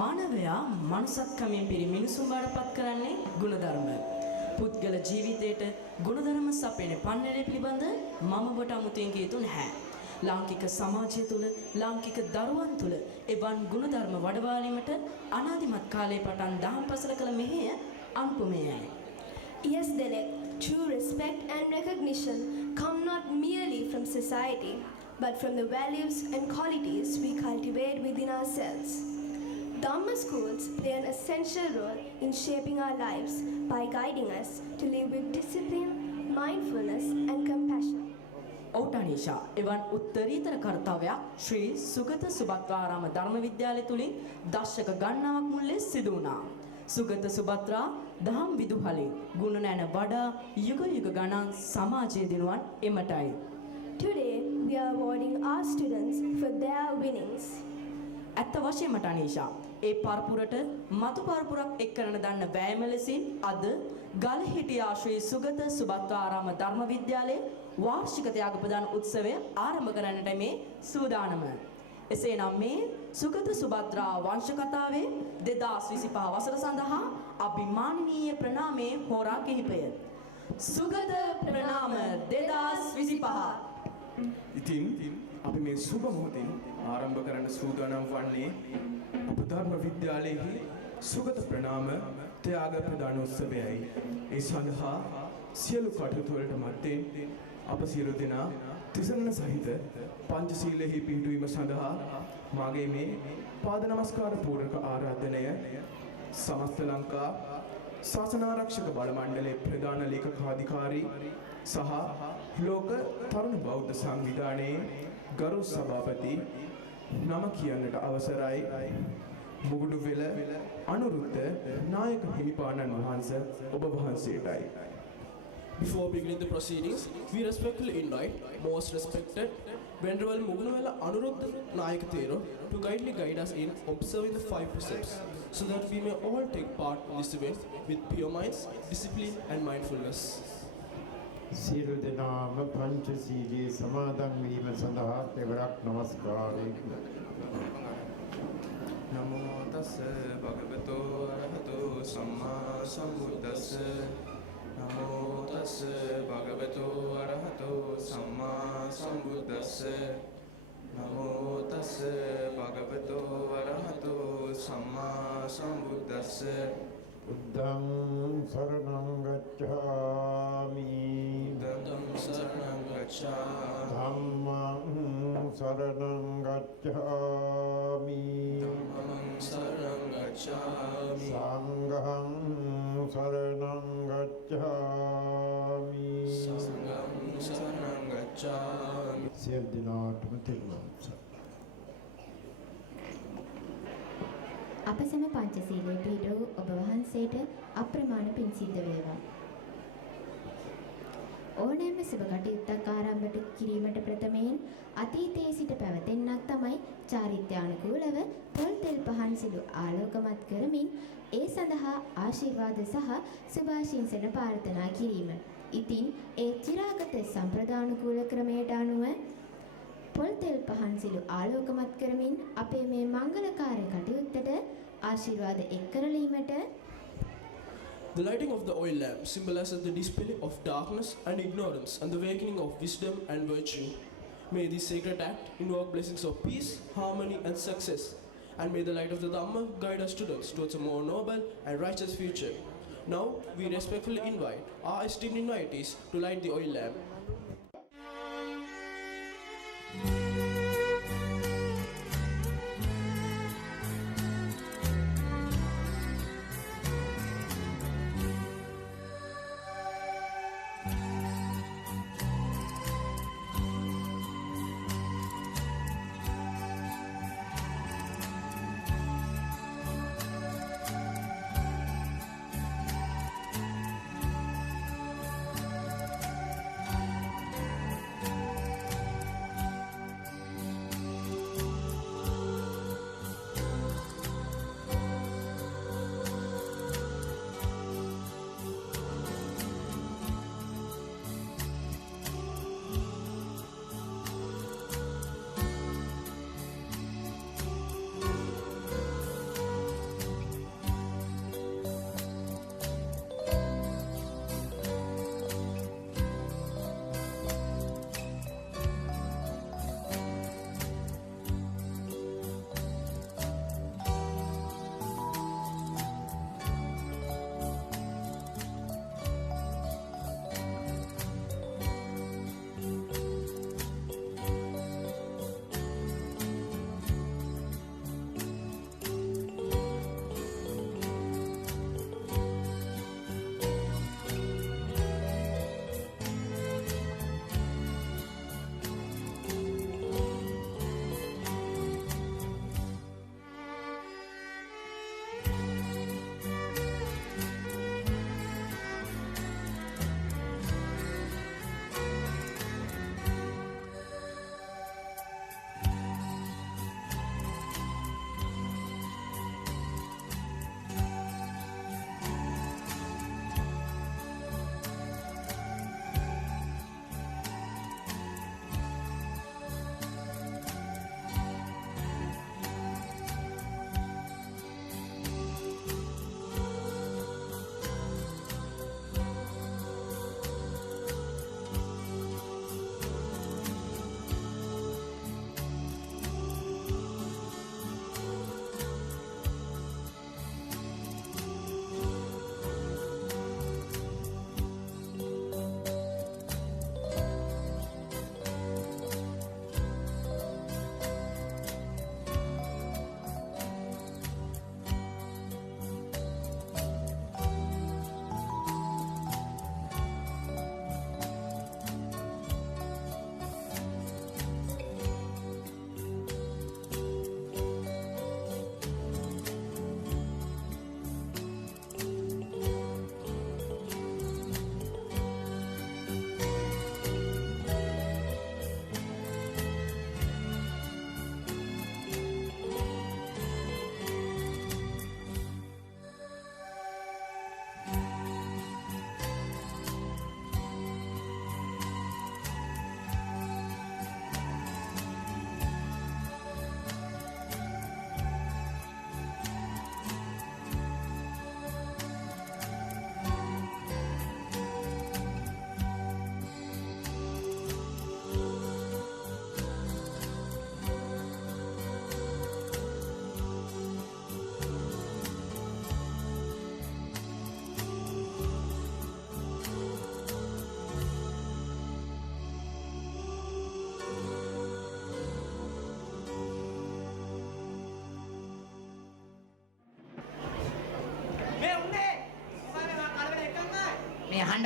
මානවයා මනුසත්කමින් පිරි මිනිසුන් බවටපත් කරන්නේ ගුණධර්ම. පුද්ගල ජීවිතයට ගුණධර්ම සපයන පන්නරය පිළිබඳ මම ඔබට අමුතුවෙන් කියතු නැහැ. ලාංකික සමාජය තුළ ලාංකික දරුවන් තුළ එවන් ගුණධර්ම වඩවාලීමට අනාදිමත් කාලයේ පටන් දහම් පසල කළ මෙහෙය අනුපමේයයි. Yes, Dilek, true respect and recognition come not merely from society, but from the values and qualities we cultivate within ourselves. Dhamma schools play an essential role in shaping our lives by guiding us to live with discipline, mindfulness and compassion. ඕටානීෂා එවන් උත්තරීතර කර්තව්‍යයක් ශ්‍රී සුගත සුභත්‍රාරාම ධර්ම විද්‍යාලය තුලින් දශක ගණනාවක් මුල්ලේ සිදු වුණා. සුගත සුභත්‍රා දහම් විදුහලින් ගුණ නැන වඩා යුග යුග ගණන් සමාජයේ දිනුවන් එමටයි. Today we are awarding our students for their winnings. ඇත්ත වශයෙන්ම ටනීෂා ඒ පරපුරට මතු පරපුරක් එක් කරන දන්න වෑයම ලෙසින් අද ගල්හිටියා ශ්‍රී සුගත සුභත්‍රාරාම ධර්ම විද්‍යාලයේ වාර්ෂික ත්‍යාග ප්‍රදාන උත්සවය ආරම්භ කරන්නට මේ සූදානම. එසේනම් මේ සුගත සුභද්‍රා වංශ කතාවේ 2025 වසර සඳහා අභිමානනීය ප්‍රණාමයේ හෝරා කිහිපය. සුගත ප්‍රණාම 2025. ඉතින් අපි මේ සුබ මොහොතින් ආරම්භ කරන්න සූදානම් වන්නේ අප ධර්ම විද්‍යාලයේ සුගත ප්‍රණාම ත්‍යාග ප්‍රදාන උත්සවයයි. ඒ සඳහා සියලු කටයුතු වලට මැදින් අප සියලු දෙනා තිසරණ සහිත පංචශීලයෙහි පිහිටුවීම සඳහා මාගේ මේ පාද නමස්කාර පූර්වක ආරාධනය සමස්ත ලංකා ශාසනාරක්ෂක බල මණ්ඩලයේ ප්‍රධාන ලේකකාධිකාරී සහ ලෝක තරුණ බෞද්ධ සංවිධානයේ ගරු සභාපති නම කියන්නට අවසරයි මුගුඩුවෙල අනුරුද්ධ නායක හිමිපාණන් වහන්සේ ඔබ වහන්සේටයි. Before beginning the proceedings, we respectfully invite most respected Venerable Mugunawala Anuruddha Nayaka Thero to guide us in observing the 5 precepts, so that we may all take part in this event with pure minds, discipline and mindfulness. සියලු දෙනාම පංචශීලයේ සමාදන් වීම සඳහා දෙවරක් නමස්කාරය. නමෝ තස් භගවතෝ අරහතෝ සම්මා සම්බුද්දස්ස නමෝ තස් භගවතෝ අරහතෝ සම්මා සම්බුද්දස්ස නමෝ තස් භගවතෝ අරහතෝ සම්මා සම්බුද්දස්ස බුද්ධං සරණං ගච්ඡාමි ධම්මං සරණං ගච්ඡාමි ධම්මං සරණං ගච්ඡාමි ධම්මං සරණං ගච්ඡාමි සංඝං සරණං ගච්ඡාමි සංඝං සරණං ගච්ඡාමි. සියලු දෙනාටම තෙරුවන් සරණයි. අප සැම පංචශීලයේ පිළිපද ඔබ වහන්සේට අප්‍රමාණ පින් සිද්ධ වේවා. ඕනෑම සුබ කටයුත්තක් ආරම්භ කිරීමට ප්‍රථමයෙන් අතීතයේ සිට පැවතෙන්නක් තමයි චාරිත්‍යානුකූලව පොල් තෙල් පහන් සිළු ආලෝකමත් කරමින් ඒ සඳහා ආශිර්වාද සහ සුභාශිංසන ප්‍රාර්ථනා කිරීම. ඉතින් ඒ චිරාගත සම්ප්‍රදානුකූල ක්‍රමයට අනුව පොල් තෙල් පහන් සිළු ආලෝකමත් කරමින් අපේ මේ මංගලකාරී කටයුත්තට ආශිර්වාද එක් කරලීමට The lighting of the oil lamp symbolizes the dispelling of darkness and ignorance and the awakening of wisdom and virtue. May this sacred act invoke blessings of peace, harmony and success. And may the light of the Dhamma guide our students towards a more noble and righteous future. Now, we respectfully invite our esteemed invitees to light the oil lamp.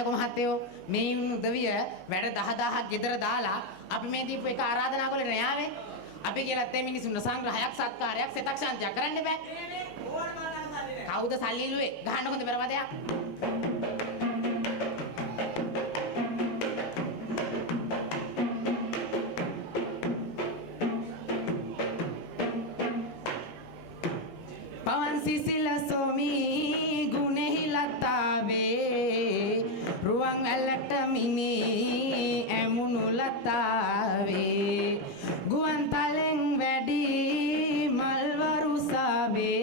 බලන්නකො මහත්තයෝ මේ උදවිය වැඩ 10000ක් ගෙදර දාලා අපි මේ දීපු එක ආරාධනා කළේ නෑ ආවේ. අපි කියලා තේ මිනිසුන් සංග්‍රහයක් සත්කාරයක් සෙතක් ශාන්තියක් කරන්න බෑ. කවුද සල්ලි ඉල්ලුවේ? ගහන්න හොඳ පෙරවදයක්. පවන් සිසිල සොමි ගුණෙහි ලතාවේ රුවන් ඇල්ලට මිනි ඇමුණු ලතාවේ ගුවන් තලෙන් වැඩි මල්වරුසාවේ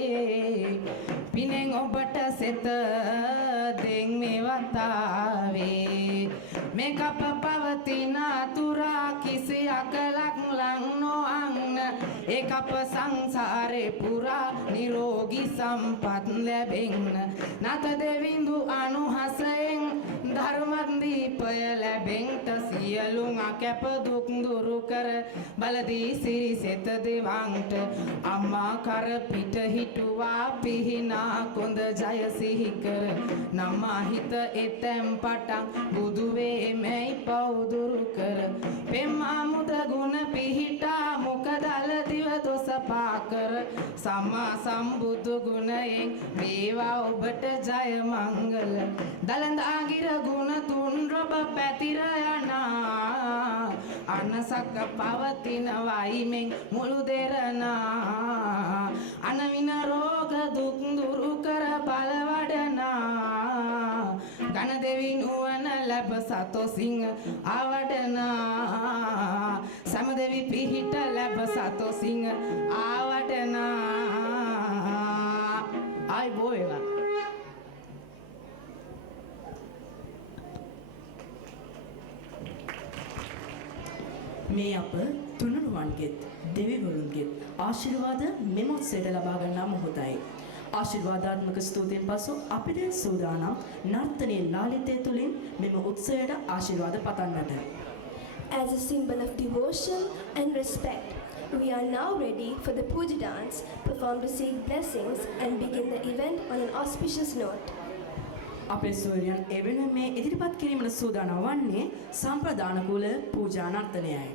පිනෙන් ඔබට සෙත දෙන් මෙවතාවේ මේ කප පවතින තුරා කිසි අකලක් ලං නොअंग ඒ කප සංසාරේ පුරා නිරෝගී සම්පත් ලැබෙන්න නත දෙවිඳු අනුහසයෙන් ධර්මදීපය ලැබෙන්ට සියලුම අකැප දුක් දුරු කර බලදී සිරිසෙත දෙවන්ට අම්මා කර පිට හිටුවා පිහිනා කොඳ ජය සිහි කර නමා හිත එතෙම් පටන් බුදු වේ මෙයි පවුදුරු කර පෙම් අමුද ගුණ පිහිටා මොකදල දිව දොස පාකර සම්මා සම්බුදු ගුණයෙන් වේවා ඔබට ජය මංගල දලඳාගිර ගුණ තුන් රොබ පැතිර යනා අනසක පවතින වයිමෙන් මුළු දෙරනා අනවින රෝග දුක් දුරු කර බලවඩනා ගණ දෙවි නුවණ ලැබ සතොසින් ආවඩනා සම දෙවි පිහිට ලැබ සතොසින් ආවඩනා ආයි බෝයලා මේ අප තුනුරුවන්ගෙත් දෙවිවරුන්ගෙත් ආශිර්වාද මෙම උත්සවයට ලබා ගන්නා මොහොතයි. ආශිර්වාදාත්මක ස්තුතියෙන් පසු අපි දැන් සූදානම් නර්තනයේ ලාලිතය තුලින් මෙම උත්සවයට ආශිර්වාද පතන්නට. As a symbol of devotion and respect, we are now ready for the puja dance, perform to seek blessings and begin the event on an auspicious note. අපේ සූර්යයන් එවෙන මේ ඉදිරිපත් කිරීමට සූදානම් වන්නේ සම්ප්‍රදාන කුල පූජා නර්තනයයි.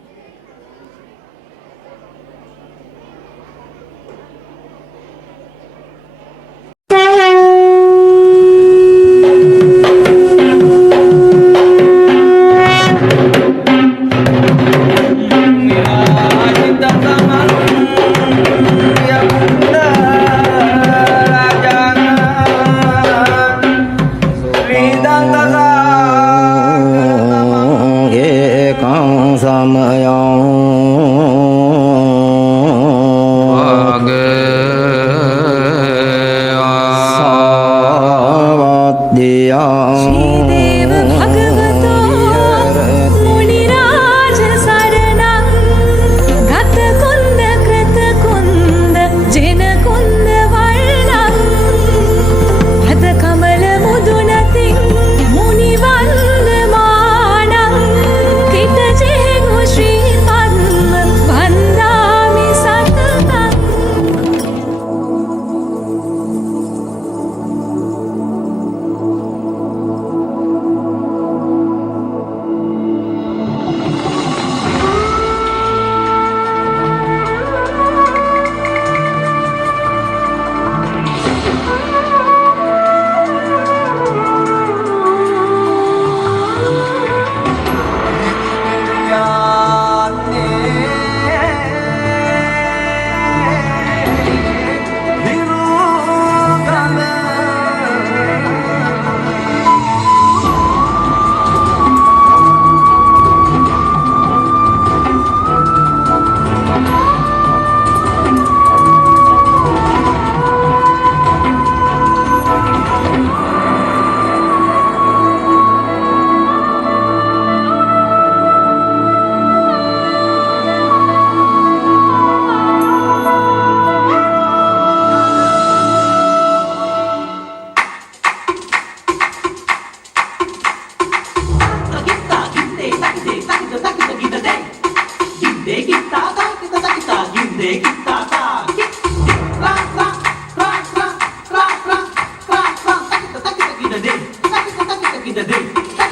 Kita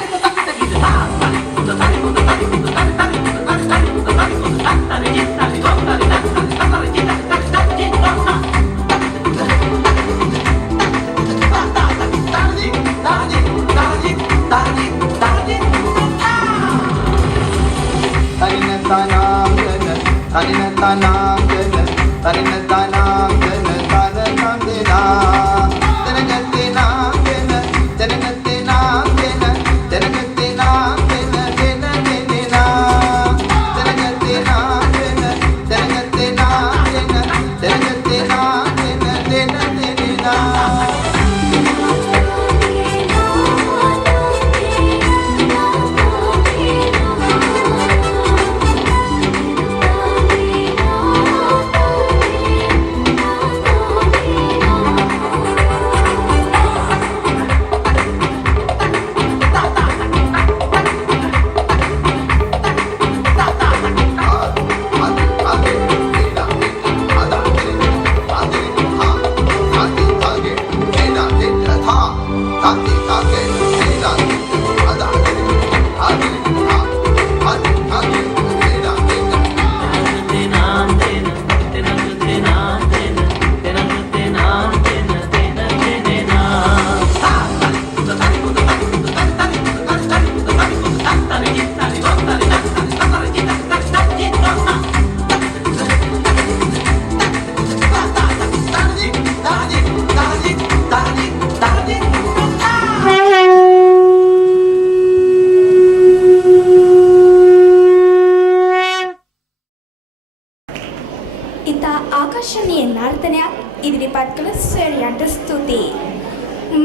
ඉතා ආකර්ශනීය නර්තනයක් ඉදිරිපත් කළ ස්වරයන්ට ස්තුතියි.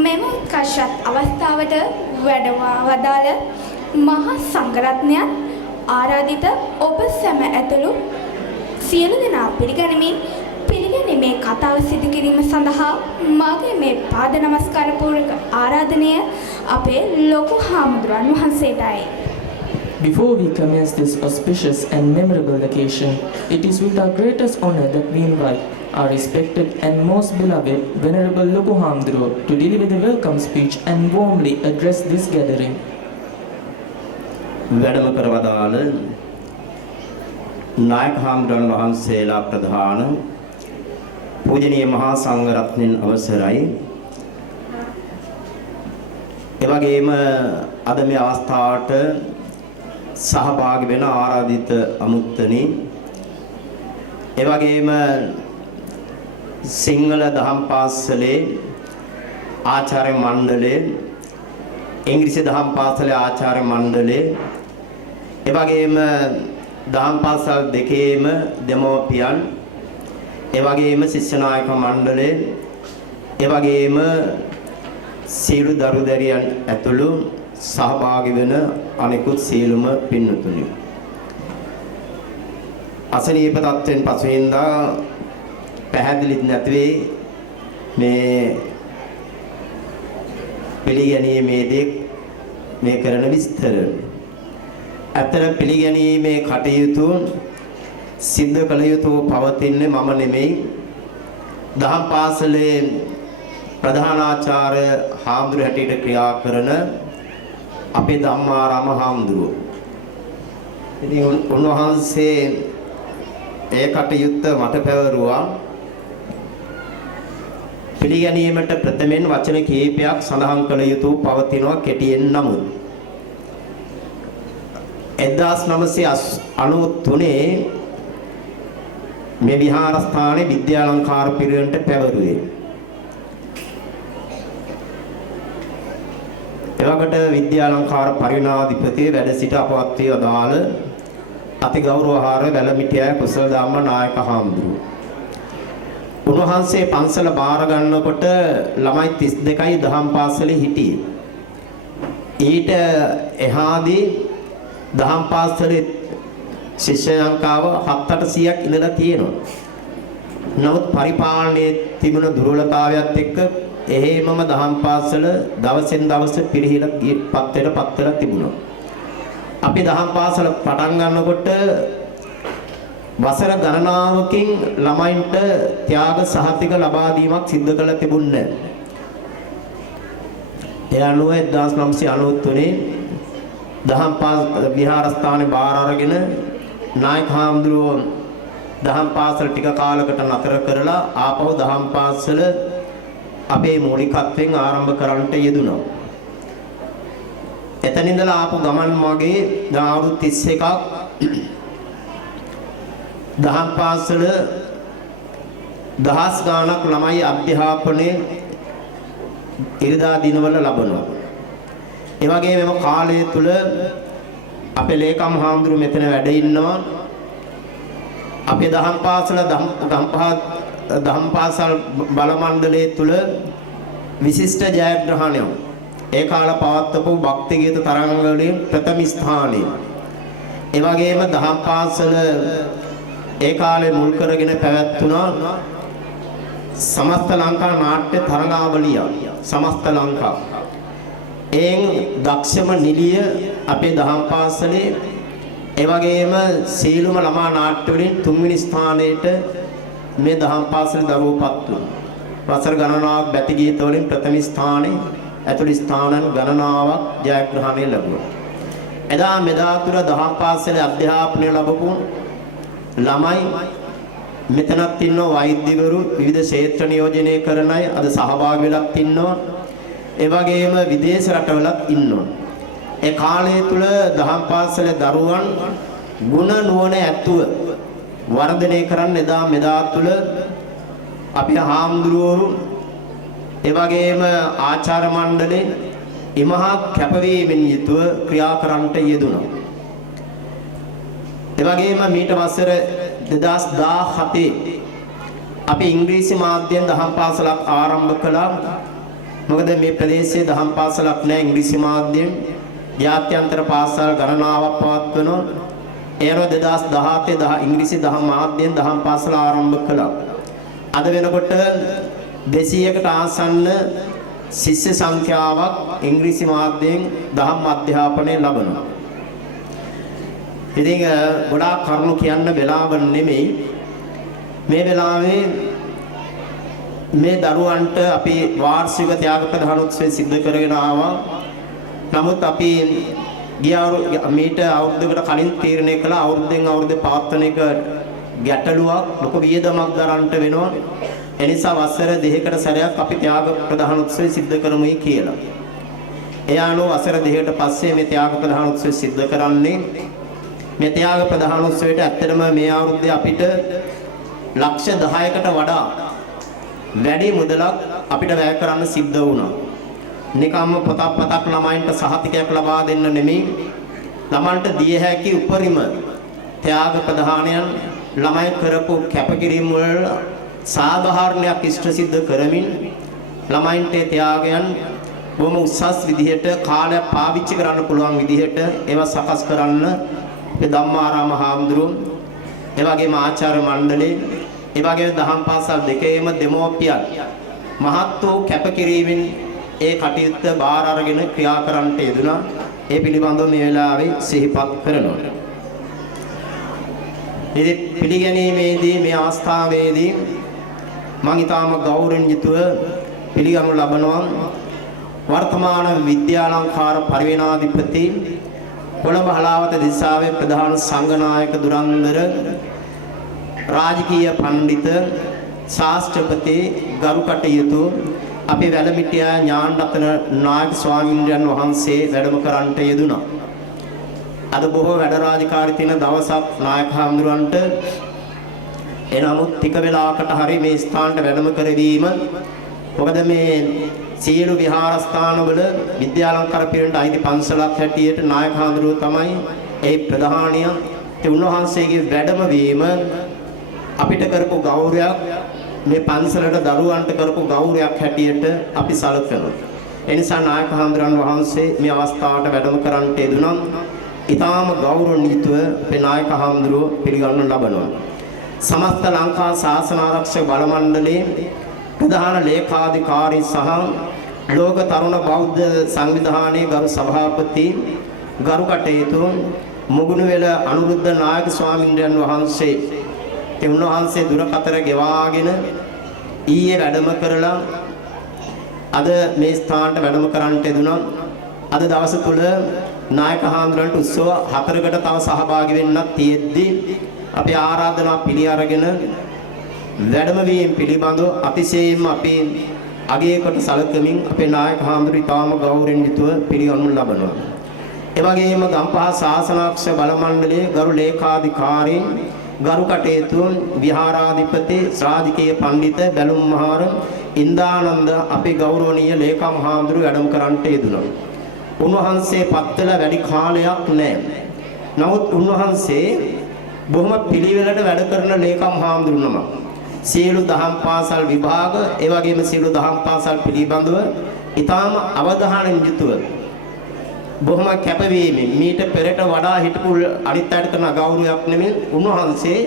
මෙම උත්කර්ෂත් අවස්ථාවට වැඩම වදාළ මහා සංඝරත්නයන් ආරාධිත ඔබ සැම ඇතුළු සියලු දෙනා පිළිගනිමින් පිළිගැනීමේ කතාව සිදු කිරීම සඳහා මගේ මේ පාද නමස්කාර පූර්වක ආරාධනය අපේ ලොකු හාමුදුරන් වහන්සේටයි. Before we commence this auspicious and memorable occasion, it is with our greatest honor that we invite our respected and most beloved Venerable Loku Hamduro to deliver the welcome speech and warmly address this gathering. වැඩම කරවදාළ නායක හාමුදුරන් වහන්සේලා ප්‍රධාන පූජනීය මහා සංඝරත්නයන් අවසරයි. එවැගේම අද මේ අවස්ථාවට සහභාගී වෙන ආරාධිත අමුත්තනි, එවැගේම සිංහල දහම් පාසලේ ආචාර්ය මණ්ඩලය, ඉංග්‍රීසි දහම් පාසලේ ආචාර්ය මණ්ඩලය, එවැගේම දහම් පාසල් දෙකේම දෙමව්පියන්, එවැගේම ශිෂ්‍ය නායක මණ්ඩලය, එවැගේම සියලු දරු දැරියන් ඇතුළු සහභාගී වෙන අනෙකුත් සියලුම පින්වතුනි, අසනීප තත්ත්වෙන් පසුවෙන්දා පැහැදිලි නැතිවේ මේ පිළිගැනීමේදී මේ කරන විස්තර. අතර පිළිගැනීමේ කටයුතු සිද්ධ කළ යුතු පවතින්නේ මම නෙමෙයි, දහම් පාසලේ ප්‍රධානාචාර්ය හාමුදුරු හැටියට ක්‍රියා කරන අපේ ධම්මාරාම හාමුදුරුවෝ. ඉතින් උන්වහන්සේ ඒ කටයුත්ත මට පැවරුවා. පිළිගැනීමට ප්‍රථමයෙන් වචන කිහිපයක් සඳහන් කළ යුතු පවතිනවා කෙටියෙන්. නමුත් 1993 මේ විහාරස්ථානයේ විද්‍යාලංකාර පිරිවෙනට පැවරුවේ. එවකට විද්‍යාලංකාර පරිණාධිපති වැඩ සිට අපවත් වී අදාළ අතිගෞරවහාර වැලමිටිය කුසල ධම්ම නායක හාමුදුරුවෝ. උන්වහන්සේ පන්සල බාර ගන්නකොට ළමයි 32යි දහම් පාසලේ හිටියේ. ඊට එහාදී දහම් පාසලේ ශිෂ්‍ය සංඛ්‍යාව 7-800ක් ඉඳලා තියෙනවා. නමුත් පරිපාලනයේ තිබුණ දුර්වලතාවයත් එක්ක එහෙමම දහම් පාසල දවසෙන් දවස පිරිහිලා පත් වෙලා තිබුණා. අපි දහම් පාසල පටන් ගන්නකොට වසර ගණනාවකින් ළමයින්ට ත්‍යාග සහතික ලබා දීමක් සිදු කළ තිබුණේ නැහැ. ඒ අනුව 1993 දහම් පාසල විහාරස්ථානයේ බාර අරගෙන නායක හාමුදුරුවෝ දහම් පාසල ටික කාලයකට නතර කරලා ආපහු දහම් පාසල අපේ මූලිකත්වයෙන් ආරම්භ කරන්නට යෙදුණා. එතන ඉඳලා ආපු ගමන් මගේ දැන් අවුරුදු 31ක් දහම් පාසල දහස් ගාණක් ළමයි අධ්‍යාපනයේ ඉරිදා දිනවල ලබනවා. ඒ වගේම මේ කාලය තුල අපේ ලේකම් හාමුදුරු මෙතන වැඩ ඉන්නවා. අපේ දහම් පාසල් බල මණ්ඩලයේ තුල විශිෂ්ට ජයග්‍රහණයක් ඒ කාල පවත්වපු භක්ති ගීත තරංග වලින් ප්‍රථම ස්ථානය. ඒ වගේම දහම් පාසල ඒ කාලේ මුල් කරගෙන පැවැත්වුණා සමස්ත ලංකා නාට්‍ය තරඟාවලිය සමස්ත ලංකා. එයින් දක්ෂම නිලිය අපේ දහම් පාසලේ ඒ වගේම සීලුම ළමා නාට්‍ය වලින් තුන්වෙනි ස්ථානයට මේ දහම් පාසලේ දරුවෝපත් වුණා. වසර ගණනාවක් බැති ගීත වලින් ප්‍රථම ස්ථානයේ ඇතුළු ස්ථානන් ගණනාවක් ජයග්‍රහණය ලැබුවා. එදා මෙදා තුර දහම් පාසලේ අධ්‍යාපනය ලැබපු ළමයි මෙතනත් ඉන්නවා වෛද්‍යවරු විවිධ ක්ෂේත්‍ර නියෝජනය කරන අය අද සහභාගී වෙලත් ඉන්නවා. ඒ වගේම විදේශ රටවලත් ඉන්නවා. ඒ කාලය තුල දහම් පාසලේ දරුවන් ගුණ නුවණ ඇතුව වර්ධනය කරන්න එදා මෙදා තුල අපි හාමුදුරුවරු ඒ වගේම ආචාර්ය මණ්ඩලේ ඉමහත් කැපවීමෙන් යුතුව ක්‍රියා කරන්නට යෙදුණා. ඒ වගේම මීට වසර 2017 අපි ඉංග්‍රීසි මාධ්‍යයෙන් දහම් පාසලක් ආරම්භ කළා. මොකද මේ ප්‍රදේශයේ දහම් පාසලක් නැහැ ඉංග්‍රීසි මාධ්‍යයෙන්. ජාත්‍යන්තර පාසල් ගණනාවක් පවත්වනවා. ඒනෝ 2017 ඉංග්‍රීසි දහම් මාධ්‍යයෙන් දහම් පාසල ආරම්භ කළා. අද වෙනකොට 200කට ආසන්න ශිෂ්‍ය සංඛ්‍යාවක් ඉංග්‍රීසි මාධ්‍යයෙන් දහම් අධ්‍යාපනය ලබනවා. ඉතින් ගොඩාක් කරුණු කියන්න වෙලාව නෙමෙයි. මේ වෙලාවේ මේ දරුවන්ට අපි වාර්ෂික ත්‍යාග ප්‍රදාන උත්සවය සිදු කරගෙන ආවා. නමුත් අපි මීට අවුරුද්දකට කලින් තීරණය කළා අවුරුද්දෙන් අවුරුද්ද පවත්වන එක ගැටලුවක් ලොකු වියදමක් දරන්නට වෙනවා. එනිසා වසර දෙකකට සැරයක් අපි ත්‍යාග ප්‍රදාන උත්සවය සිදු කරමුයි කියලා. ඒ අනුව වසර දෙකකට පස්සේ මේ ත්‍යාග ප්‍රදාන උත්සවය සිදු කරන්නේ. මේ ත්‍යාග ප්‍රදාන උත්සවයට ඇත්තටම මේ අවුරුද්දේ අපිට ලක්ෂ 10කට වඩා වැඩි මුදලක් අපිට වැය කරන්න සිද්ධ වුණා. නිකම්ම පතක් ළමයින්ට සහතිකයක් ලබා දෙන්න නෙමෙයි ළමන්ට දිය හැකි උපරිම ත්‍යාග ප්‍රදානයන් ළමයි කරපු කැපකිරීම වල සාධාරණයක් ඉෂ්ට සිද්ධ කරමින් ළමයින්ට ත්‍යාගයන් බොහොම උසස් විදිහට කාලයක් පාවිච්චි කරන්න පුළුවන් විදිහට ඒවා සකස් කරන්න මේ ධම්මාරාම හාමුදුරුවෝ ඒ වගේම ආචාර්ය මණ්ඩලේ ඒ වගේම දහම් පාසල් දෙකේම දෙමෝපියන් මහත් වූ කැපකිරීමෙන් ඒ කටයුත්ත බාර අරගෙන ක්‍රියා කරන්නට යෙදුණා. ඒ පිළිබඳව මේ වෙලාවේ සිහිපත් කරනවා. ඉතින් පිළිගැනීමේදී මේ අවස්ථාවේදී මම ඊටම ගෞරවයෙන් යුතුව පිළිගනු ලබනවා වර්තමාන විද්‍යාලංකාර පරිවේනාධිපති කොළඹ හලාවත දිසාවේ ප්‍රධාන සංඝනායක දුරන්දර රාජකීය පඬිත ශාස්ත්‍රපති ගරු කටයුතු අපේ වැලමිටියා ඥානරත්න නායක ස්වාමීන් වහන්සේ වැඩම කරන්නට යෙදුණා. අද බොහෝ වැඩ රාජකාරී තියෙන දවසක් නායක හාමුදුරන්ට එනමුත් ටික වෙලාවකට හරි මේ ස්ථානට වැඩම කරවීම මොකද මේ සියලු විහාරස්ථානවල විද්‍යාලංකාර පිරිවෙන්ට අයිති පන්සලක් හැටියට නායක හාමුදුරුවෝ තමයි ඒ ප්‍රධානිය. ඒ උන්වහන්සේගේ වැඩම වීම අපිට කරපු ගෞරවයක් මේ පන්සලට දරුවන්ට කරපු ගෞරවයක් හැටියට අපි සැලකනවා. ඒ නිසා නායක හාමුදුරන් වහන්සේ මේ අවස්ථාවට වැඩම කරන්නට යෙදුණා. ඊටාම ගෞරවණීයව මේ නායක හාමුදුරුවෝ පිළිගන්නු ලබනවා. සමස්ත ලංකා ශාසන ආරක්ෂක බල මණ්ඩලයේ ප්‍රධාන ලේකාධිකාරී සහ ලෝක තරුණ බෞද්ධ සංවිධානයේ ගරු සභාපති ගරු කටයුතු මුගුණුවෙල අනුරුද්ධ නායක ස්වාමීන් වහන්සේ උන්වහන්සේ දුරකතර ගෙවාගෙන ඊයේ වැඩම කරලා අද මේ ස්ථානට වැඩම කරන්නට යෙදුණා. අද දවස තුල නායක හාමුදුරන්ට උත්සව 4කට තව සහභාගී වෙන්නත් තියෙද්දි අපි ආරාධනා පිළි අරගෙන වැඩම වීම පිළිබඳව අතිශයින්ම අපි අගයකට සැලකමින් අපේ නායක හාමුදුරුවෝ තාම ගෞරවයෙන් යුතුව පිළිගනු ලබනවා. ඒ වගේම ගම්පහ ශාසනාක්ෂ බල මණ්ඩලයේ ගරු ලේකාධිකාරීන් ගරු කටයුතු විහාරාධිපති ශ්‍රාජිකීය පඬිත බැලුම් මහාර ඉන්දානන්ද අපේ ගෞරවනීය ලේකම් හාමුදුරුවෝ වැඩම කරන්නට යෙදුණා. උන්වහන්සේ පත්වල වැඩි කාලයක් නැහැ. නමුත් උන්වහන්සේ බොහොම පිළිවෙලට වැඩ කරන ලේකම් හාමුදුරුවෝ නමක්. සියලු දහම් පාසල් විභාග ඒ වගේම සියලු දහම් පාසල් පිළිබඳව ඊටාම අවධානයෙන් යුතුව බොහොම කැපවීමෙන් මීට පෙරට වඩා හිටපු අනිත් අයට කරන ගෞරවයක් නෙමෙයි උන්වහන්සේ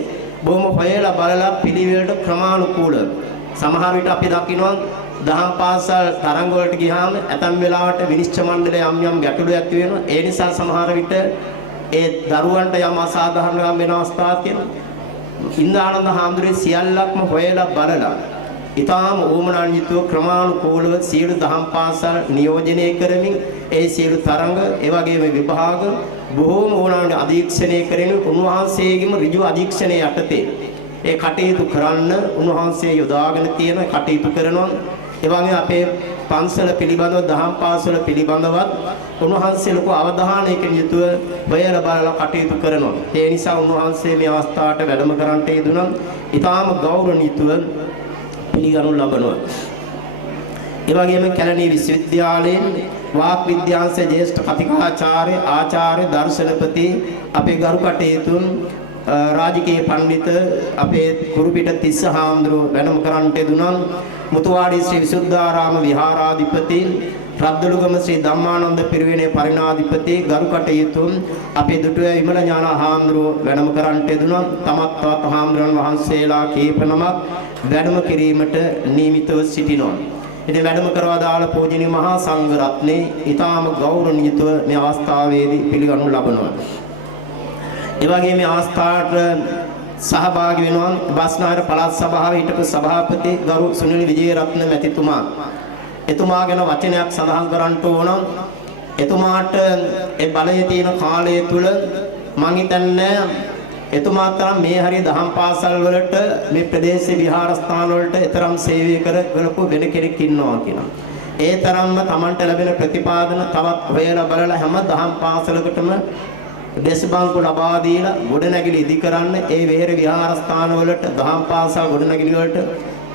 බොහොම හොයලා බලලා පිළිවෙලට ක්‍රමානුකූලව සමහර විට අපි දකිනවා දහම් පාසල් තරඟ වලට ගියාම ඇතම් වෙලාවට විනිශ්චය මණ්ඩලයේ යම් ගැටලු ඇති වෙනවා. ඒ නිසා සමහර විට ඒ දරුවන්ට යම් අසාධාරණ වෙන අවස්ථාවක් තියෙනවා. ඉන්දානන්ද හාමුදුරුවෝ සියල්ලක්ම හොයලා බලලා ඊටාම ඕමනාන්විතව ක්‍රමානුකූලව සියලු දහම් පාසල් නියෝජනය කරමින් ඒ සියලු තරඟ ඒ වගේම විභාග බොහෝම ඕනෑම අධීක්ෂණය කරමින් උන්වහන්සේගේම ඍජු අධීක්ෂණය යටතේ ඒ කටයුතු කරන්න උන්වහන්සේ යොදාගෙන තියෙන කටයුතු කරනවා. ඒ වගේම අපේ පන්සල පිළිබඳව දහම් පාසල පිළිබඳවත් උන්වහන්සේ ලොකු අවධානයකින් යුතුව හොයලා බලලා කටයුතු කරනවා. ඒ නිසා උන්වහන්සේ මේ අවස්ථාවට වැඩම කරන්නට යෙදුණා. ඊටාම ගෞරවණීයව පිළිගනු ලබනවා. ඒ වගේම කැලණිය විශ්වවිද්‍යාලයෙන් වාක් විද්‍යාංශ ජ්‍යෙෂ්ඨ කතිකාචාර්ය ආචාර්ය දර්ශනපති අපේ ගරු කටයුතු රාජකීය පඬිත අපේ කුරුපිට තිස්ස හාමුදුරුවෝ වැඩම කරන්නට යෙදුණා. මුතුවාඩි ශ්‍රී විසුද්ධාරාම විහාරාධිපති රද්දලුගම ශ්‍රී ධම්මානන්ද පිරිවෙනේ පරිණාධිපති ගරු කටයුතු අපේ දුටුවේ විමල ඥාන හාමුදුරුවෝ වැඩම කරන්නට යෙදුණා. තමත් තවත් හාමුදුරන් වහන්සේලා කීප නමක් වැඩම කිරීමට නියමිතව සිටිනවා. ඉතින් වැඩම කරවා දාල පූජනීය මහා සංඝ රත්නේ ඊටාම ගෞරවණීයව මේ අවස්ථාවේදී පිළිගනු ලබනවා. ඒ වගේම මේ අවස්ථාවට සහභාගී වෙනවා බස්නාහිර පළාත් සභාවේ හිටපු සභාපති ගරු සුනිල් විජේරත්න මැතිතුමා. එතුමා ගැන වචනයක් සඳහන් කරන්න ඕන. එතුමාට ඒ බලය තියෙන කාලය තුල මං හිතන්නේ එතුමා තරම් මේ හරිය දහම් පාසල් වලට මේ ප්‍රදේශයේ විහාරස්ථාන වලට තරම් සේවය කරපු වෙන කෙනෙක් ඉන්නවා කියලා. ඒ තරම්ම Tamanට ලැබෙන ප්‍රතිපාදන තවත් හොයලා බලලා හැම දහම් පාසලකටම දේශබංකු ලබා දීලා ගොඩනැගිලි ඉදි කරන්න ඒ වෙහෙර විහාරස්ථාන වලට දහම් පාසල් ගොඩනැගිලි වලට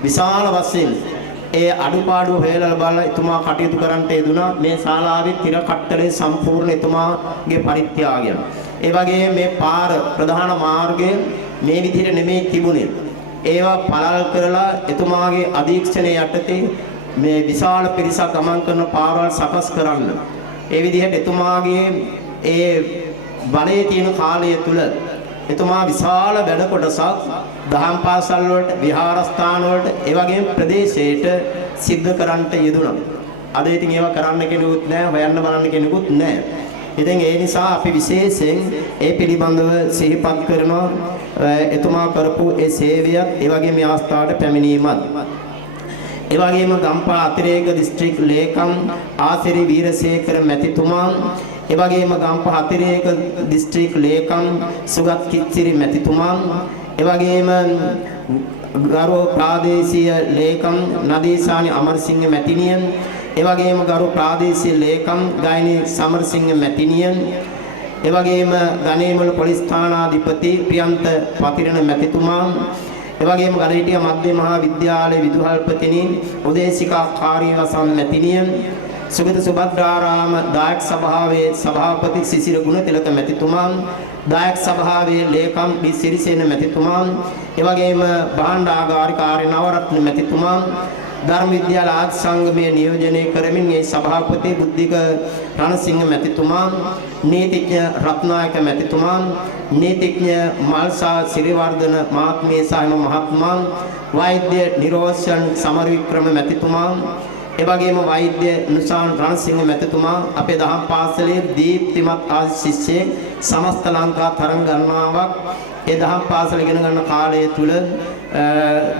විශාල වශයෙන් ඒ අඩුපාඩු හොයලා බලලා එතුමා කටයුතු කරන්නට යෙදුණා. මේ ශාලාවේ තිර කට්ටලේ සම්පූර්ණ එතුමාගේ පරිත්‍යාගය. ඒ වගේ මේ පාර ප්‍රධාන මාර්ගය මේ විදිහට නෙමෙයි තිබුණේ. ඒවා පළල් කරලා එතුමාගේ අධීක්ෂණය යටතේ මේ විශාල පිරිසක් ගමන් කරන පාරවල් සකස් කරන්න. ඒ විදිහට එතුමාගේ ඒ බලයේ තියෙන කාලය තුල එතුමා විශාල වැඩ කොටසක් දහම් පාසල් වලට විහාරස්ථාන වලට ඒ වගේම ප්‍රදේශයට සිද්ධ කරන්නට යෙදුණා. අද ඉතින් ඒවා කරන්න කෙනෙකුත් නැහැ, හොයන්න බලන්න කෙනෙකුත් නැහැ. ඉතින් ඒ නිසා අපි විශේෂයෙන් ඒ පිළිබඳව සිහිපත් කරනවා එතුමා කරපු ඒ සේවයත් ඒ වගේම මේ අවස්ථාවට පැමිණීමත්. ඒ වගේම ගම්පහ අතිරේක දිස්ත්‍රික් ලේකම් ආසිරි වීරසේකර මැතිතුමා ඒ වගේම ගම්පහ අතිරේක දිස්ත්‍රික් ලේකම් සුගත් කිච්චිරි මැතිතුමා ඒ වගේම ගරු ප්‍රාදේශීය ලේකම් නදීසානි අමරසිංහ මැතිණියන් ඒ වගේම ගරු ප්‍රාදේශීය ලේකම් ගායනී සමරසිංහ මැතිණියන් ඒ වගේම ගණේමුල පොලිස් ස්ථානාධිපති ප්‍රියන්ත පතිරණ මැතිතුමා ඒ වගේම ගලහිටිය මධ්‍ය මහා විද්‍යාලයේ විදුහල්පතිනි උදේසිකා කාර්යවසම් මැතිණිය සුගත සුබද්‍රාරාම දායක සභාවේ සභාපති සිසිර ගුණතිලක මැතිතුමා දායක සභාවේ ලේකම් ඩී සිරිසේන මැතිතුමා ඒ වගේම භාණ්ඩාගාරික ආර්ය නවරත්න මැතිතුමා ධර්ම විද්‍යාල ආදි සංගමයේ නියෝජනය කරමින් මේ සභාපති බුද්ධික රණසිංහ මැතිතුමා නීතිඥ රත්නායක මැතිතුමා නීතිඥ මල්සා සිරිවර්ධන මහත්මිය සහ මහත්මයා වෛද්‍ය නිරෝෂන් සමරවික්‍රම මැතිතුමා ඒ වගේම වෛද්‍ය නුසාන් රණසිංහ මැතිතුමා අපේ දහම් පාසලේ දීප්තිමත් ආදි ශිෂ්‍යෙක් සමස්ත ලංකා තරඟ ගණනාවක් ඒ දහම් පාසල ඉගෙන ගන්න කාලය තුල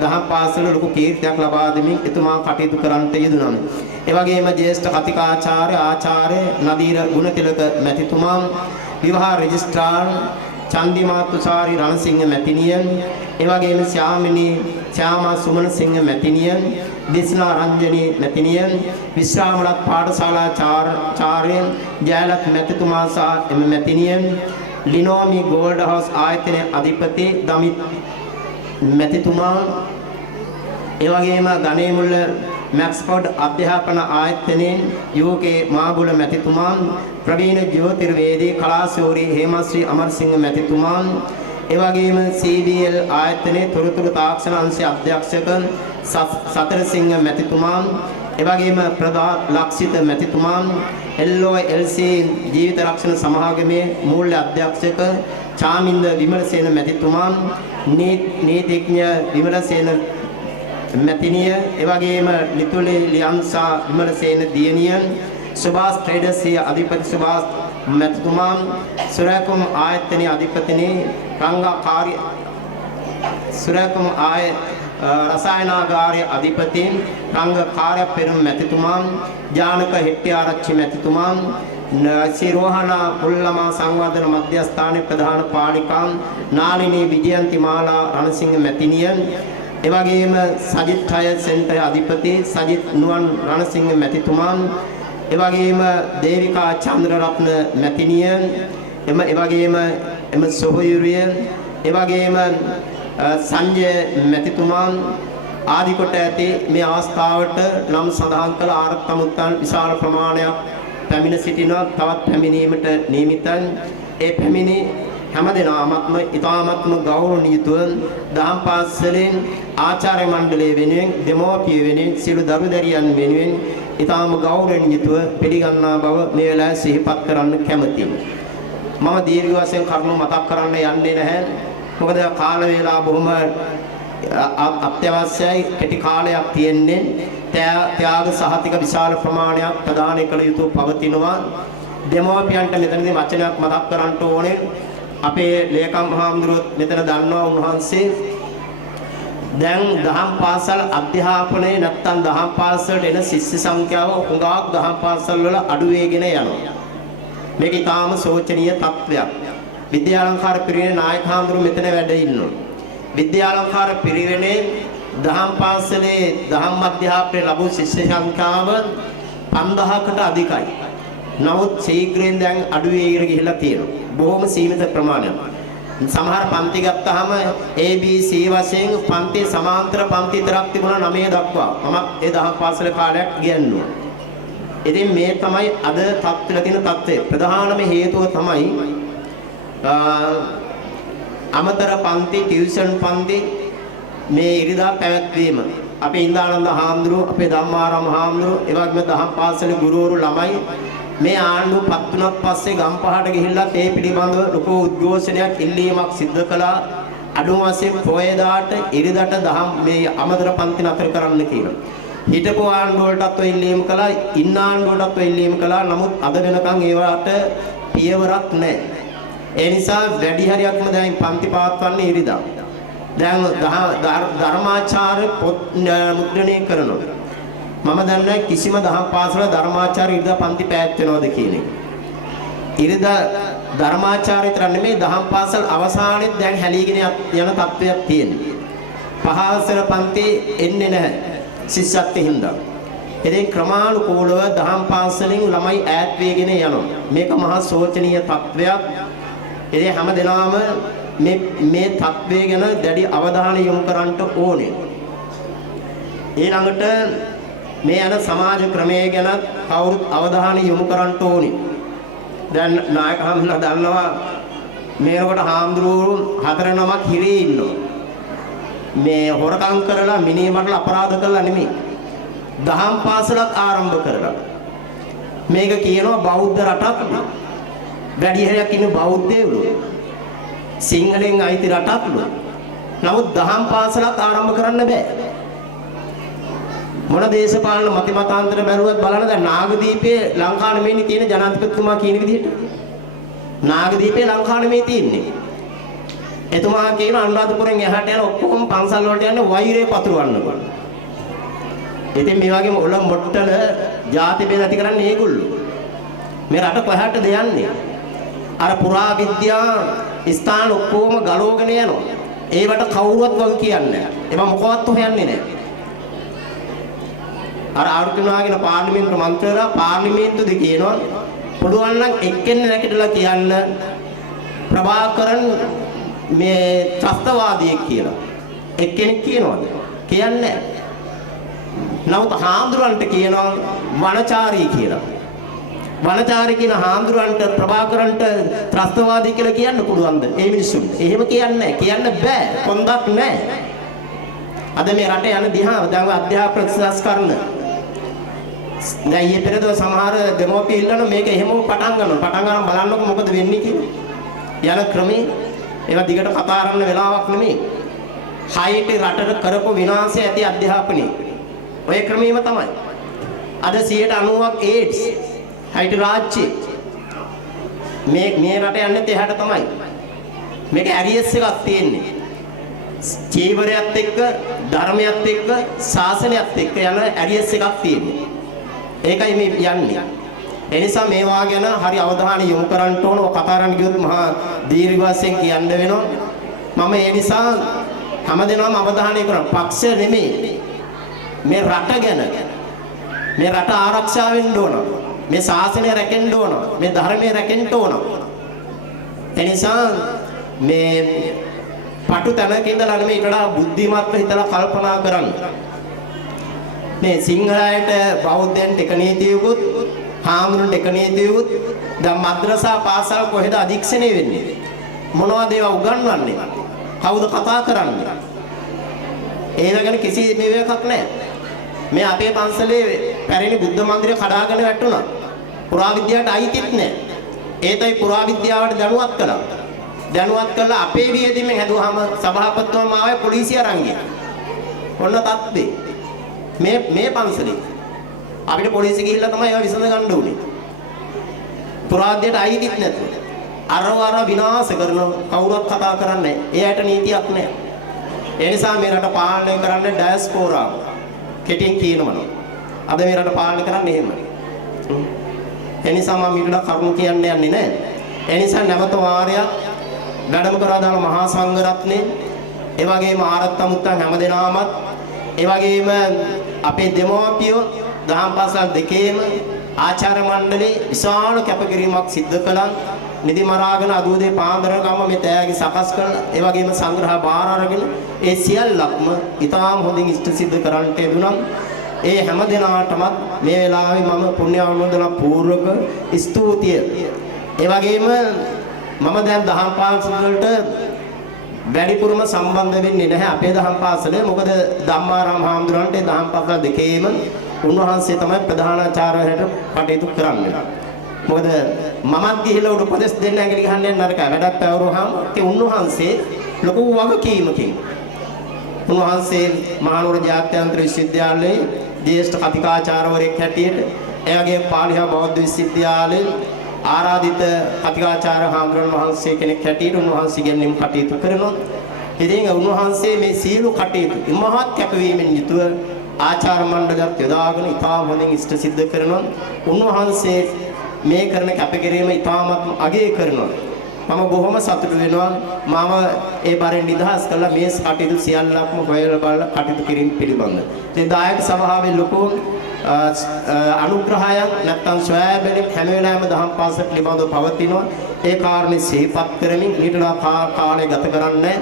දහම් පාසල ලොකු කීර්තියක් ලබා දෙමින් එතුමා කටයුතු කරන්නට යෙදුණා. ඒ වගේම ජ්‍යෙෂ්ඨ කතිකාචාර්ය ආචාර්ය නදීර ගුණතිලක මැතිතුමා විවාහ රෙජිස්ට්‍රාර් චන්දිමා තුෂාරි රණසිංහ මැතිණියන් ඒ වගේම ශ්‍යාමා සුමන සිංහ මැතිණියන් දිස්නා රංජනී මැතිණියන් විශ්‍රාමලත් පාඨශාලා චාර්ය ජයලත් මැතිතුමා සහ එම මැතිණියන් ලිනෝමි ගෝල්ඩ් හවුස් ආයතනයේ අධිපති දමිත් මැතිතුමා, ඒ වගේම ගණේමුල්ල මැක්ස්ෆෝඩ් අධ්‍යාපන ආයතනයේ UK මාගුල මැතිතුමා, ප්‍රවීණ ජ්‍යෝතිර්වේදී කලාශූරී හේමශ්‍රී අමරසිංහ මැතිතුමා, ඒ වගේම CBL ආයතනයේ තොරතුරු තාක්ෂණ අංශයේ අධ්‍යක්ෂක සතරසිංහ මැතිතුමා, ඒ වගේම ප්‍රදාත් ලක්ෂිත මැතිතුමා, LOLC ජීවිත රක්ෂණ සමාගමේ මූල්‍ය අධ්‍යක්ෂක චාමින්ද විමලසේන මැතිතුමා, නීතිඥ විමලසේන මැතිණිය, ඒ වගේම ලිතුලේ ලියන්සා විමලසේන දියණිය, සුභාස් ට්‍රේඩර්ස් අධිපති සුභාස් මැතිතුමා, සුරාකුම් ආයතනයේ අධිපතිනි රංගකාරී සුරාකුම් රසායනාගාරයේ අධිපති රංගකාර්ය පෙරම් මැතිතුමා, ජානක හෙට්ටිආරච්චි මැතිතුමා, සිරෝහණ මුල්ලමා සංවර්ධන මධ්‍යස්ථානයේ ප්‍රධාන පාලිකා නාලිනී විජයන්ති මාලා රණසිංහ මැතිණිය, ඒ වගේම සජිත් ටයර් සෙන්ටර් අධිපති සජිත් නුවන් රණසිංහ මැතිතුමා, ඒ වගේම දේවිකා චන්ද්‍රරත්න මැතිණිය, ඒ වගේම සොහොයුරිය, ඒ වගේම සංජය මැතිතුමා ආදි කොට ඇති මේ අවස්ථාවට නම් සඳහන් කළ ආරක්ෂමුත්තන් විශාල ප්‍රමාණයක් පැමිණ සිටිනවා. තවත් පැමිණීමට නියමිතයි. ඒ පැමිණි හැමදෙනාමත්ම ඉතාමත්ම ගෞරවණීයව දහම් පාසලෙන් ආචාර්ය මණ්ඩලය වෙනුවෙන්, දෙමෝපිය වෙනුවෙන්, සියලු දරුදැරියන් වෙනුවෙන් ඉතාම ගෞරවණීයව පිළිගන්නා බව මේ වෙලාවේ සිහිපත් කරන්න කැමැතියි. මම දීර්ඝ වශයෙන් කරුණු මතක් කරන්න යන්නේ නැහැ. මොකද කාල වේලාව බොහොම අත්‍යවශ්‍යයි. කෙටි කාලයක් තියෙන්නේ. ත්‍යාග සහතික විශාල ප්‍රමාණයක් ප්‍රදානය කළ යුතු පවතිනවා. දෙමෝපියන්ට මෙතනදී වචනයක් මතක් කරන්න ඕනේ. අපේ ලේකම් හාමුදුරුවෝ මෙතන දන්නවා උන්වහන්සේ දැන් දහම් පාසල් අධ්‍යාපනයේ නැත්තම් දහම් පාසලට එන ශිෂ්‍ය සංඛ්‍යාව හුඟක් දහම් පාසල් වල අඩු වෙගෙන යනවා. මේක ඊටාම සෝචනීය තත්වයක්. විද්‍යාලංකාර පිරිවෙනේ නායක හාමුදුරුවෝ මෙතන වැඩ ඉන්නවා. විද්‍යාලංකාර පිරිවෙනේ දහම් පාසලේ දහම් අධ්‍යාපනය ලැබූ ශිෂ්‍ය සංඛ්‍යාව 5000කට අධිකයි. නමුත් ශීඝ්‍රයෙන් දැන් අඩු වෙගෙන ගිහිලා තියෙනවා. බොහොම සීමිත ප්‍රමාණයක්. සමහර පන්ති ගත්තාම ABC වශයෙන් පන්ති සමාන්තර පන්ති විතරක් තිබුණා 9 දක්වා. මම ඒ දහම් පාසල කාලයක් ගියන්නුවා. ඉතින් මේ තමයි අද තත්ත්වල තියෙන තත්ත්වය. ප්‍රධානම හේතුව තමයි අමතර පන්ති, ටියුෂන් පන්ති මේ ඉරිදා පැවැත්වීම. අපේ ඉන්දානන්ද හාමුදුරුවෝ, අපේ ධම්මාරාම හාමුදුරුවෝ, ඒ වගේම දහම් පාසලේ ගුරුවරු ළමයි මේ ආණ්ඩුව පත් වුණත් පස්සේ ගම්පහට ගිහිල්ලා ඒ පිළිබඳව ලොකු උද්ඝෝෂණයක් ඉල්ලීමක් සිදු කළා. අඩුම වශයෙන් පොයේදාට ඉරිදට දහම් මේ අමතර පන්ති නතර කරන්න කියලා. හිටපු ආණ්ඩුව වලටත් ඔය ඉල්ලීම් කළා, ඉන්න ආණ්ඩුවටත් ඔය ඉල්ලීම් කළා. නමුත් අද වෙනකන් ඒවට පියවරක් නැහැ. ඒ නිසා වැඩි හරියක්ම දැන් පන්ති පවත්වන්නේ ඉරිදා. දැන් ධර්මාචාර්ය පොත් මුද්‍රණය කරනවා. මම දන්නේ කිසිම දහම් පාසල ධර්මාචාර්ය ඉරිදා පන්ති පැවැත්වෙනවද කියන එක. ඉරිදා ධර්මාචාර්ය විතර නෙමෙයි දහම් පාසල් අවසානයේ දැන් හැලීගෙන යන තත්ත්වයක් තියෙනවා. පහවසර පන්ති එන්නේ නැහැ ශිෂ්‍යත්වෙ හින්දා. ඉතින් ක්‍රමානුකූලව දහම් පාසලෙන් ළමයි ඈත් වෙගෙන යනවා. මේක මහා සෝචනීය තත්ත්වයක්. ඉතින් හැම දිනම මේ තත්ත්වය ගැන දැඩි අවධානය යොමු කරන්න ඕනේ. ඊළඟට මේ යන සමාජ ක්‍රමය ගැන කවුරුත් අවධානය යොමු කරන්න ඕනේ. දැන් නායක හාමුදුරුවෝ දන්නවා මේකට හාමුදුරුවෝ 4 නමක් හිරේ ඉන්නවා. මේ හොරකම් කරලා මිනිමරල අපරාධ කළා නෙමෙයි. දහම් පාසලක් ආරම්භ කරලා. මේක කියනවා බෞද්ධ රටක්. වැඩි හරියක් ඉන්න බෞද්ධයෝ. සිංහලෙන් අයිති රටක්ලු. නමුත් දහම් පාසලක් ආරම්භ කරන්න බෑ. මොන දේශපාලන මතිමතාන්තර බැලුවත් බලන්න දැන් නාගදීපේ ලංකානමේනි තියෙන ජනාධිපතිතුමා කියන විදිහට නාගදීපේ ලංකානමේ තියෙන්නේ. එතුමා කියන අනුරාධපුරෙන් එහාට යන ඔක්කොම පන්සල් වලට යන්නේ වෛරය පතුරවන්න ඕන. ඉතින් මේ වගේම ඔල මොට්ටල ಜಾති බෙද ඇති කරන්නේ ඒගොල්ලෝ. මේ රට කොහාටද යන්නේ? අර පුරා විද්‍යා ස්ථාන ඔක්කොම ගලවගෙන යනවා. ඒවට කවුරුවත් වග කියන්නේ නැහැ. ඒවා මොකවත් හොයන්නේ නැහැ. අර ආර්ථිකනාගෙන පාර්ලිමේන්තු මන්ත්‍රීවරයා පාර්ලිමේන්තුවේදී කියනවා පුළුවන් නම් එක්කෙනෙක් නැගිටලා කියන්න ප්‍රභාකරන් මේ ත්‍රස්තවාදියෙක් කියලා. එක්කෙනෙක් කියනවාද? කියන්නේ නැහැ. නමුත් හාමුදුරන්ට කියනවා වනචාරී කියලා. වනචාරී කියන හාමුදුරන්ට ප්‍රභාකරන්ට ත්‍රස්තවාදී කියලා කියන්න පුළුවන්ද? ඒ මිනිස්සුන්ට. එහෙම කියන්නේ නැහැ. කියන්න බෑ. කොන්දක් නැහැ. අද මේ රටේ යන දිහාව දැන් අධ්‍යාපන සංස්කරණ දැන් ඊයේ පෙරේද සමහර දෙමෝපිය ඉල්ලන මේක එහෙමම පටන් ගන්නවා. පටන් ගන්න බලන්නකො මොකද වෙන්නේ කියලා. යන ක්‍රමේ ඒවා දිගට කතා කරන්න වෙලාවක් නෙමෙයි. හයිටි රටට කරපු විනාශය ඇති අධ්‍යාපනයේ. ඔය ක්‍රමෙම තමයි. අද 90%ක් AIDS හයිටි රාජ්‍ය මේ රට යන්නේ එහාට තමයි. මේක ඇරියස් එකක් තියෙන්නේ. චීවරයත් එක්ක ධර්මයත් එක්ක ශාසනයත් එක්ක යන ඇරියස් එකක් තියෙන්නේ. ඒකයි මේ යන්නේ. ඒ නිසා මේවා ගැන හරි අවධානය යොමු කරන්න ඕන. ඔය කතා කරන්න ගියොත් මහා දීර්ඝ වශයෙන් කියන්න වෙනවා. මම ඒ නිසා හැමදෙනාම අවධානය කරන්න. පක්ෂ නෙමෙයි. මේ රට ගැන මේ රට ආරක්ෂා වෙන්න ඕන. මේ ශාසනය රැකෙන්න ඕන. මේ ධර්මය රැකෙන්න ඕන. ඒ නිසා මේ පටු තැනක ඉඳලා නෙමෙයි ඊටලා බුද්ධිමත්ව හිතලා කල්පනා කරන්න. මේ සිංහලයට බෞද්ධයන්ට එක නීතියකුත් හාමුදුරන්ට එක නීතියකුත් දැන් මද්රසා පාසල් කොහෙද අධික්ෂණය වෙන්නේ? මොනවද ඒවා උගන්වන්නේ? කවුද කතා කරන්නේ? ඒව ගැන කිසි මේවයක් නැහැ. මේ අපේ පන්සලේ පැරණි බුද්ධ මන්දිරය කඩාගෙන වැටුණා. පුරාවිද්‍යාවට අයිතිත් නැහැ. ඒතයි පුරාවිද්‍යාවට දැනුවත් කළා. දැනුවත් කළා අපේ වියදීමෙන් හැදුවාම සභාපතිතුමා ආවේ පොලිසිය අරන් ගියා. ඔන්න තත්ත්වේ. මේ පන්සලේ අපිට පොලිසිය ගිහිල්ලා තමයි ඒවා විසඳ ගන්න ඕනේ. පුරාවිද්‍යාවට අයිතිත් නැතුව. අරවර විනාශ කරන කවුරුත් කතා කරන්නේ නැහැ. එයාට නීතියක් නැහැ. ඒ නිසා මේ රට පාලනය කරන්නේ ඩයස්පෝරා. කෙටියෙන් කියනවනම්. අද මේ රට පාලනය කරන්නේ එහෙම. ඒ නිසා මම ඊට කරුණු කියන්න යන්නේ නැහැ. ඒ නිසා නැවත වාරයක් වැඩම කරා දාන මහා සංඝ රත්නේ, ඒ වගේම ආරත් අමුත්තන් හැමදෙනාමත්, ඒ වගේම අපේ දෙමව්පියෝ දහම් පාසල් දෙකේම ආචාර්ය මණ්ඩලේ විශාල කැපකිරීමක් සිද්ධ කළා. නිදි මරාගෙන අදෝදේ පාන්දර ගම මේ තෑගි සකස් කරලා ඒ වගේම සංග්‍රහ බාර අරගෙන ඒ සියල්ලක්ම ඊටාම් හොඳින් ඉෂ්ට සිද්ධ කරන්නට යෙදුණා. ඒ හැම දිනාටම මේ වෙලාවේ මම පුණ්‍ය ආනුමෝදනා පූර්වක ස්තුතිය. ඒ වගේම මම දැන් දහම් පාසල වලට වැඩිපුරම සම්බන්ධ වෙන්නේ නැහැ අපේ දහම් පාසලේ. මොකද ධම්මාරාම හාමුදුරන්ට දහම් පාසල දෙකේම උන්වහන්සේ තමයි ප්‍රධානාචාර්යවරයාට කටයුතු කරන්නේ. මොකද මමත් ගිහිල්ලා උපදෙස් දෙන්න ඇඟිලි ගහන්නේ නරකයි. වැඩක් පැවරුවාම ඒ උන්වහන්සේ ලොකු වගකීමකින් උන්වහන්සේ මහනුවර ජාත්‍යන්තර විශ්වවිද්‍යාලයේ ජ්‍යෙෂ්ඨ කතිකාචාර්යවරයෙක් හැටියට, ඒ වගේම පාලිහා බෞද්ධ විශ්වවිද්‍යාලයේ ආරාධිත කතිකාචාර්ය හාමුදුරන් වහන්සේ කෙනෙක් හැටියට උන්වහන්සේ ගැනීම කටයුතු කරනවා. ඉතින් උන්වහන්සේ මේ සීල කටයුතු ඉමහත් කැපවීමෙන් යුතුව ආචාර්ය මණ්ඩලයත් යොදාගෙන ඉතාම හොඳින් ඉෂ්ට සිද්ධ කරනවා. උන්වහන්සේ මේ කරන කැපකිරීම ඉතාමත් අගය කරනවා. මම බොහොම සතුටු වෙනවා. මම ඒ බරෙන් නිදහස් කළා මේ කටයුතු සියල්ලක්ම හොයලා බලලා කටයුතු කිරීම පිළිබඳ. ඉතින් දායක සභාවේ ලොකු අනුග්‍රහයක් නැත්නම් සොයාබැලීම් හැම වෙලාවෙම දහම් පාසල පිළිබඳව පවතිනවා. ඒ කාරණේ සිහිපත් කරමින් ඊටලා කාලය ගත කරන්නේ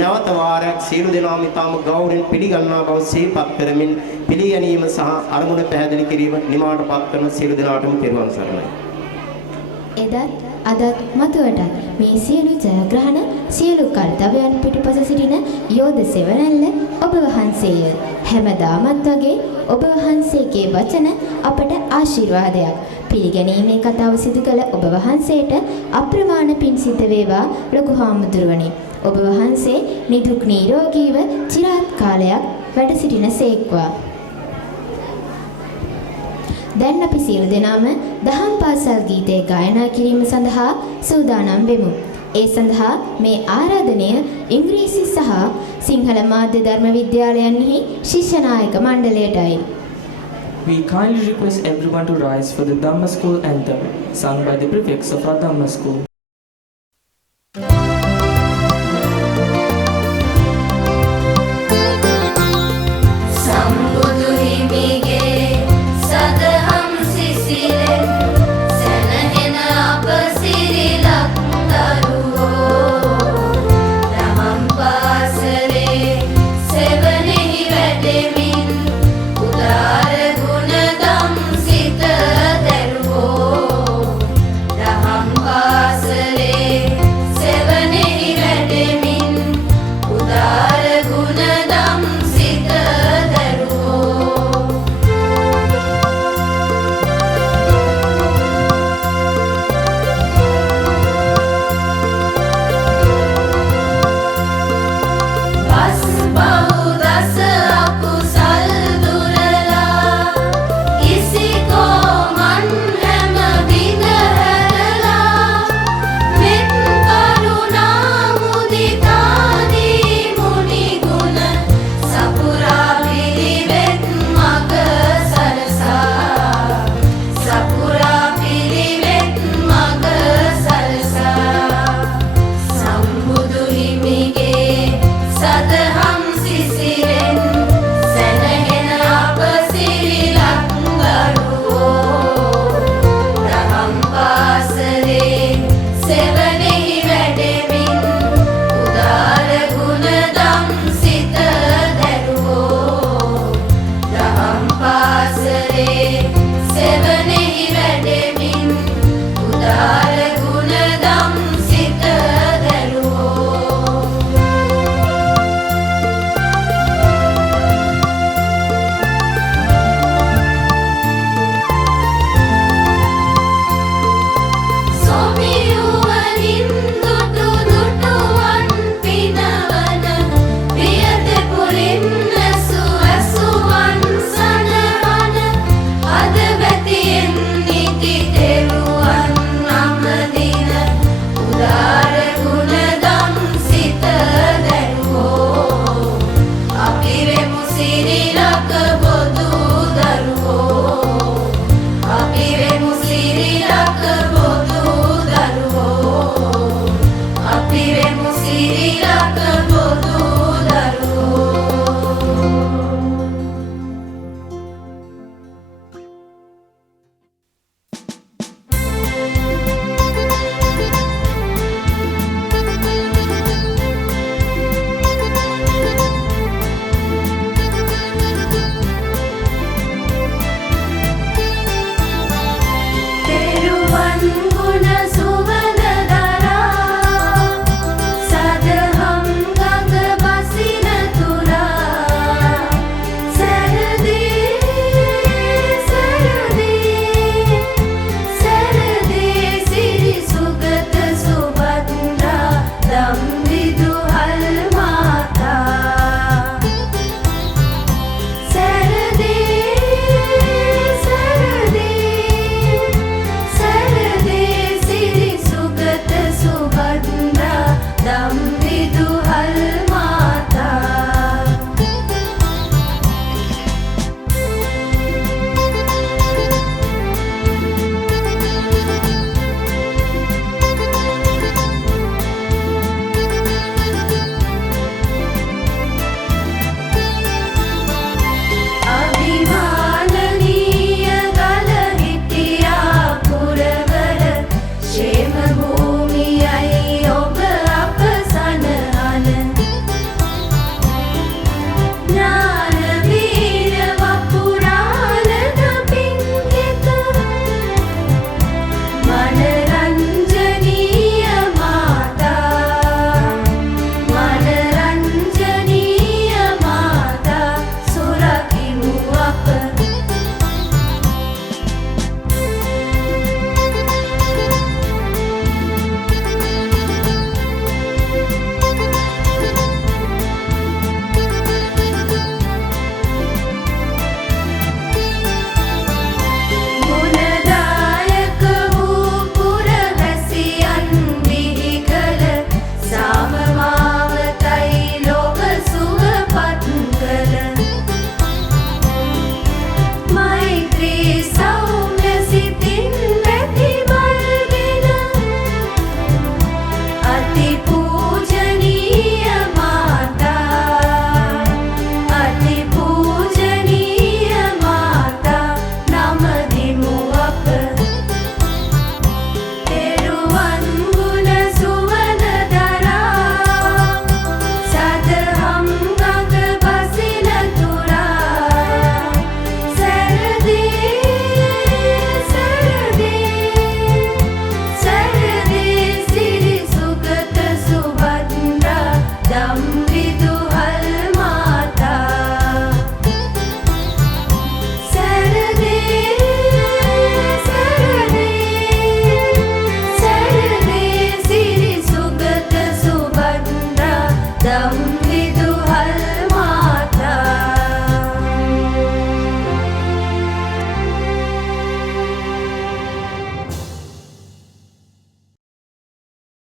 නැවත වාරයක් සියලු දෙනාම ඊටම ගෞරවයෙන් පිළිගන්නා බව සිහිපත් කරමින් පිළිගැනීම සහ අරමුණ පැහැදිලි කිරීම නිමාවටපත් කරන සියලු දෙනාටම පෙරවන් සරණයි. එදත් අදත් මතුවටත් මේ සියලු ජයග්‍රහණ සියලු කර්තව්‍යයන් පිටුපස සිටින යෝධ සෙවණැල්ල ඔබ වහන්සේය. හැමදාමත් වගේ ඔබ වහන්සේගේ වචන අපට ආශිර්වාදයක්. පිළිගැනීමේ කතාව සිදු කළ ඔබ වහන්සේට අප්‍රමාණ පින් සිද්ධ වේවා ලොකු හාමුදුරුවනි. ඔබ වහන්සේ නිදුක් නිරෝගීව চিරාත් කාලයක් වැඩ සිටින සේක්වා. දැන් අපි සියලු දෙනාම දහම් පාසල් ගීතය ගායනා කිරීම සඳහා සූදානම් වෙමු. ඒ සඳහා මේ ආරාධනය ඉංග්‍රීසි සහ සිංහල මාධ්‍ය ධර්ම විද්‍යාලයන්හි ශිෂ්‍ය නායක මණ්ඩලයටයි. We kindly request everyone to rise for the Dhamma School anthem, sung by the prefects of our Dhamma School.